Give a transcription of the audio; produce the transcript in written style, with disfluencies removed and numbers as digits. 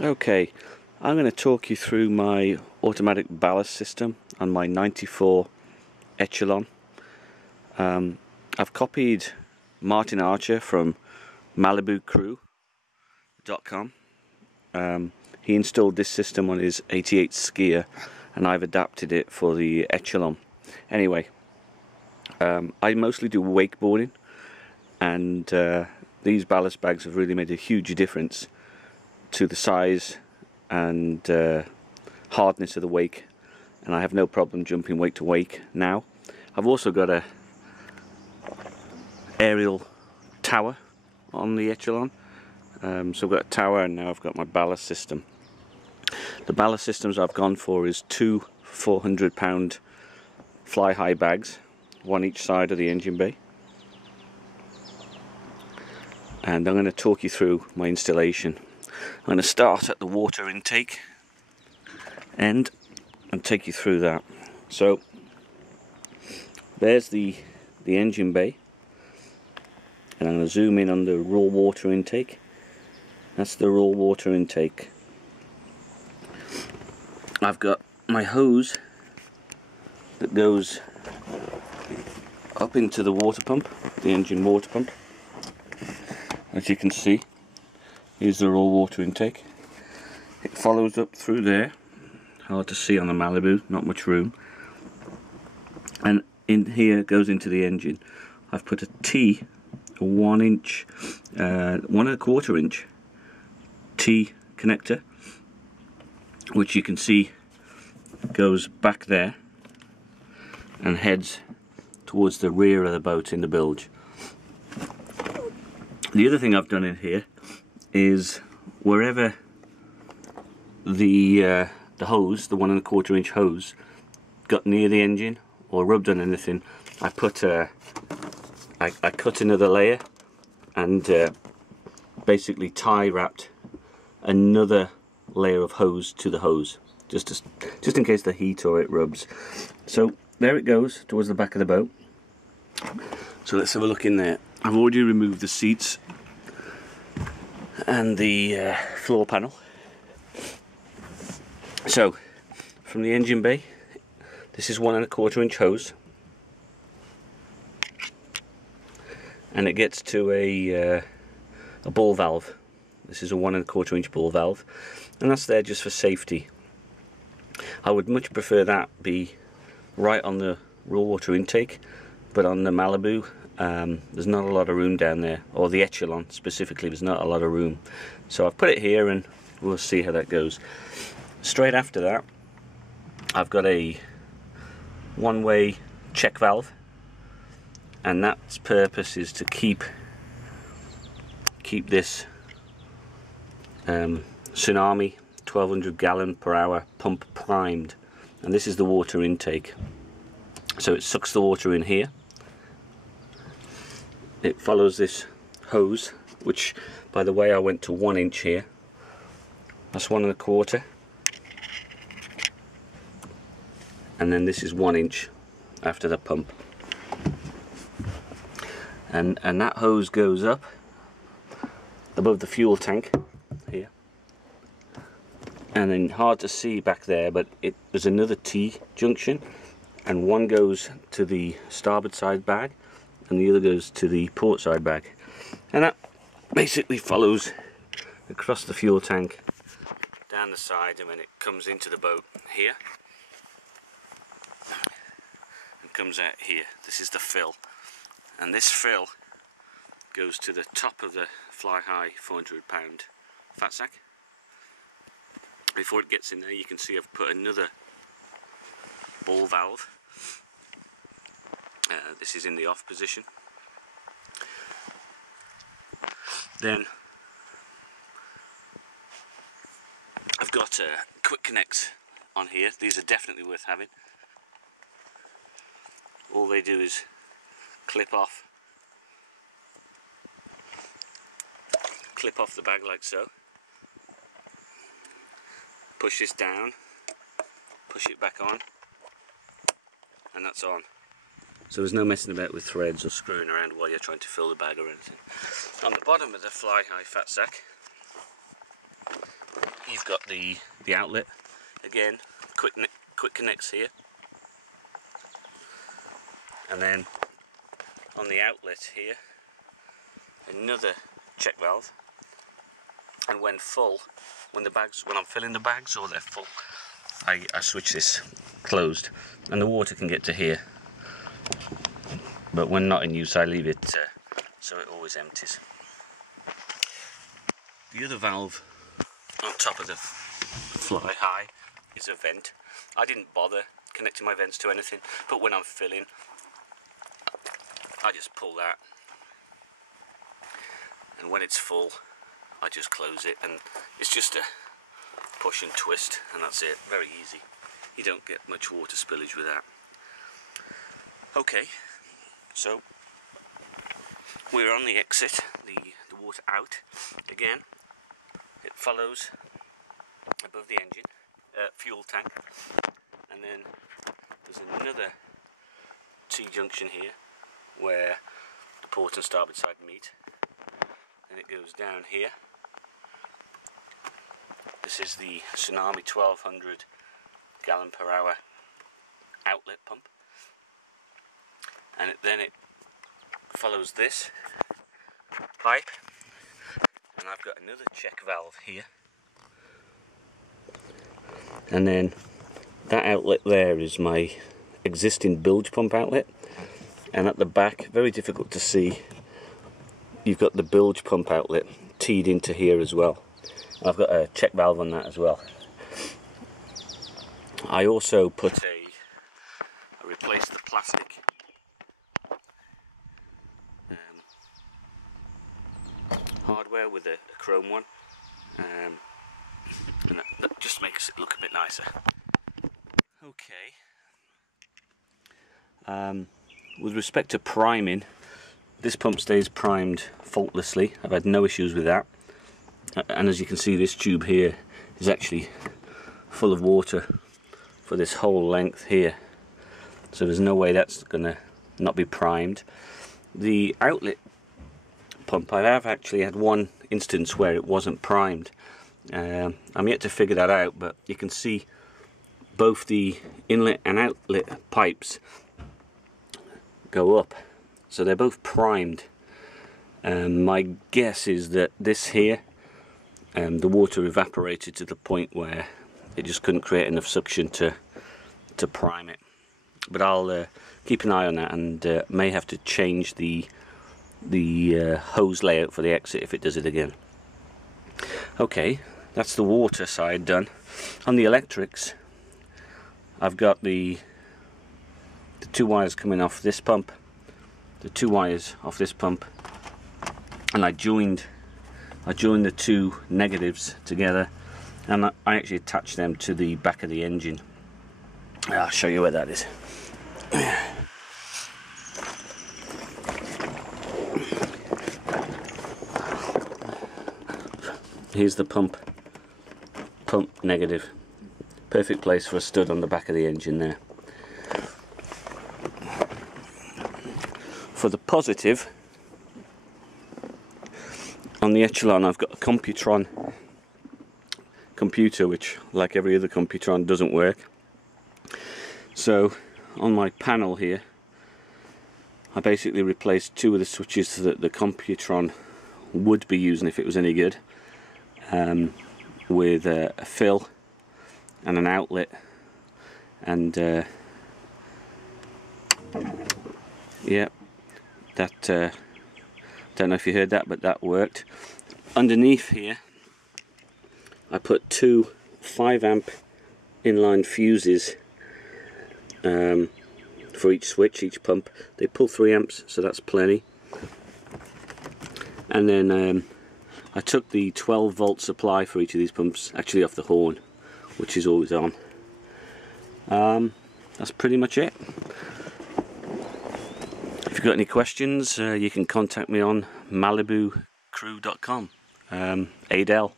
Okay, I'm going to talk you through my automatic ballast system on my 94 Echelon. I've copied Martin Archer from MalibuCrew.com. He installed this system on his 88 skier and I've adapted it for the Echelon. Anyway, I mostly do wakeboarding, and these ballast bags have really made a huge difference to the size and hardness of the wake, and I have no problem jumping wake to wake now. I've also got a aerial tower on the Echelon, so I've got a tower and now I've got my ballast system. The ballast systems I've gone for is two 400-pound fly high bags, one each side of the engine bay, and I'm going to talk you through my installation. I'm going to start at the water intake end and take you through that. So there's the engine bay, and I'm going to zoom in on the raw water intake. That's the raw water intake. I've got my hose that goes up into the water pump, the engine water pump. As you can see, here's the raw water intake. It follows up through there. Hard to see on the Malibu, not much room. And in here it goes into the engine. I've put a T, a 1 inch, 1¼ inch T connector, which you can see goes back there and heads towards the rear of the boat in the bilge. The other thing I've done in here is wherever the hose, the 1¼ inch hose, got near the engine or rubbed on anything, I cut another layer and basically tie wrapped another layer of hose to the hose, just in case the heat or it rubs. So there it goes towards the back of the boat. So let's have a look in there. I've already removed the seats and the floor panel. So from the engine bay, this is 1¼ inch hose, and it gets to a ball valve. This is a 1¼ inch ball valve, and that's there just for safety. I would much prefer that be right on the raw water intake, but on the Malibu there's not a lot of room down there, or the Echelon specifically, there's not a lot of room. So I've put it here and we'll see how that goes. Straight after that, I've got a one-way check valve, and that's purpose is to keep this Tsunami 1200 gallon per hour pump primed, and this is the water intake. So it sucks the water in here. It follows this hose, which, by the way, I went to 1 inch here. That's 1¼ inch. And then this is 1 inch after the pump. And that hose goes up above the fuel tank here. And then hard to see back there, but there's another T junction, and one goes to the starboard side bag and the other goes to the port side bag, and that basically follows across the fuel tank down the side, and when it comes into the boat here and comes out here, this is the fill, and this fill goes to the top of the fly high 400-pound fat sack. Before it gets in there, you can see I've put another ball valve. This is in the off position. Then I've got quick connects on here. These are definitely worth having. All they do is clip off the bag like so. Push this down, push it back on, and that's on. So there's no messing about with threads or screwing around while you're trying to fill the bag or anything. On the bottom of the fly high fat sack, I've got the outlet again, quick connects here, and then on the outlet here another check valve, and when full, when I'm filling the bags or they're full, I switch this closed and the water can get to here, but when not in use I leave it so it always empties. The other valve on top of the fly high is a vent. I didn't bother connecting my vents to anything, but when I'm filling I just pull that, and when it's full I just close it, and it's just a push and twist and that's it. Very easy. You don't get much water spillage with that. Okay, so we're on the exit, the water out again. It follows above the engine, fuel tank, and then there's another T-junction here where the port and starboard side meet, and it goes down here. This is the Tsunami 1200 gallon per hour outlet pump, and then it follows this pipe, and I've got another check valve here, and then that outlet there is my existing bilge pump outlet, and at the back, very difficult to see, you've got the bilge pump outlet teed into here as well. I've got a check valve on that as well. I also I replaced the plastic hardware with a chrome one, and that just makes it look a bit nicer. Okay. With respect to priming, this pump stays primed faultlessly. I've had no issues with that, and as you can see, this tube here is actually full of water for this whole length here, so there's no way that's gonna not be primed. The outlet pump, I have actually had one instance where it wasn't primed. I'm yet to figure that out, but you can see both the inlet and outlet pipes go up, so they're both primed. My guess is that this here, the water evaporated to the point where it just couldn't create enough suction to prime it. But I'll keep an eye on that, and may have to change the hose layout for the exit if it does it again. Okay, that's the water side done. On the electrics, I've got the two wires coming off this pump, the two wires off this pump, and I joined the two negatives together, and I actually attached them to the back of the engine. I'll show you where that is. Here's the pump negative. Perfect place for a stud on the back of the engine there. For the positive, on the Echelon I've got a Computron computer, which, like every other Computron, doesn't work. So on my panel here, I basically replaced two of the switches that the Computron would be using if it was any good, with a fill and an outlet, and yeah, that don't know if you heard that, but that worked. Underneath here I put two 5-amp inline fuses for each switch, each pump. They pull 3 amps, so that's plenty. And then I took the 12-volt supply for each of these pumps actually off the horn, which is always on. That's pretty much it. If you've got any questions, you can contact me on malibukrew.com. Adele.